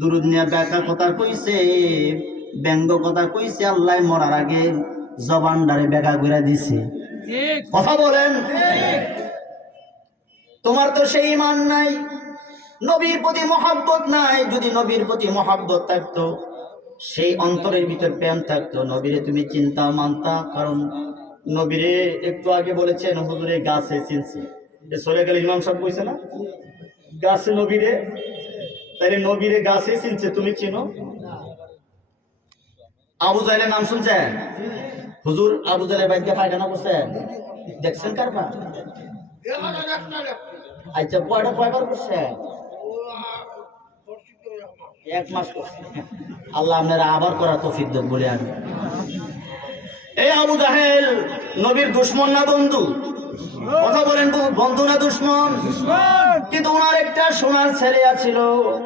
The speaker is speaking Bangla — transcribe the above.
দুরুদ নিয়ে ব্যাকা কথা কইছে ব্যঙ্গ কথা কইছে আল্লাহ মরার আগে জবানডারে ব্যাকা করে দিছে। কথা বলেন। তোমার তো সেই ইমান নাই নবীর প্রতি মহাব্বত নাই। যদি নবীর প্রতি মহাব্বত থাকতো সেই অন্তরের ভিতর প্রেম থাকতো। নবীরে তুমি চিন্তা মানতা কারণ নবীরে একটু আগে বলেছেন হুজুরে গাছে চিনছে। সরে গেলে ইমাম সব কইছে না গাছে নবীরে তাহলে নবীরে গাছে চিনছে তুমি চিনো? আবু জাহেলের নাম শুনছেন? হুজুর আবু জাহেলের বাইকে পায়খানা করছেন। দেখছেন কারবা আচ্ছা কয়টা কয়বার করছেন? এক মাস করছে। আল্লাহ আপনারা আবার করা তৌফিক দেন বলে আমি। এই আবু জাহেল নবীর দুশ্মন না বন্ধু? কথা বলেন বন্ধু না দুশ্মন। কিন্তু ওনার একটা সোনার ছেলে আছিল।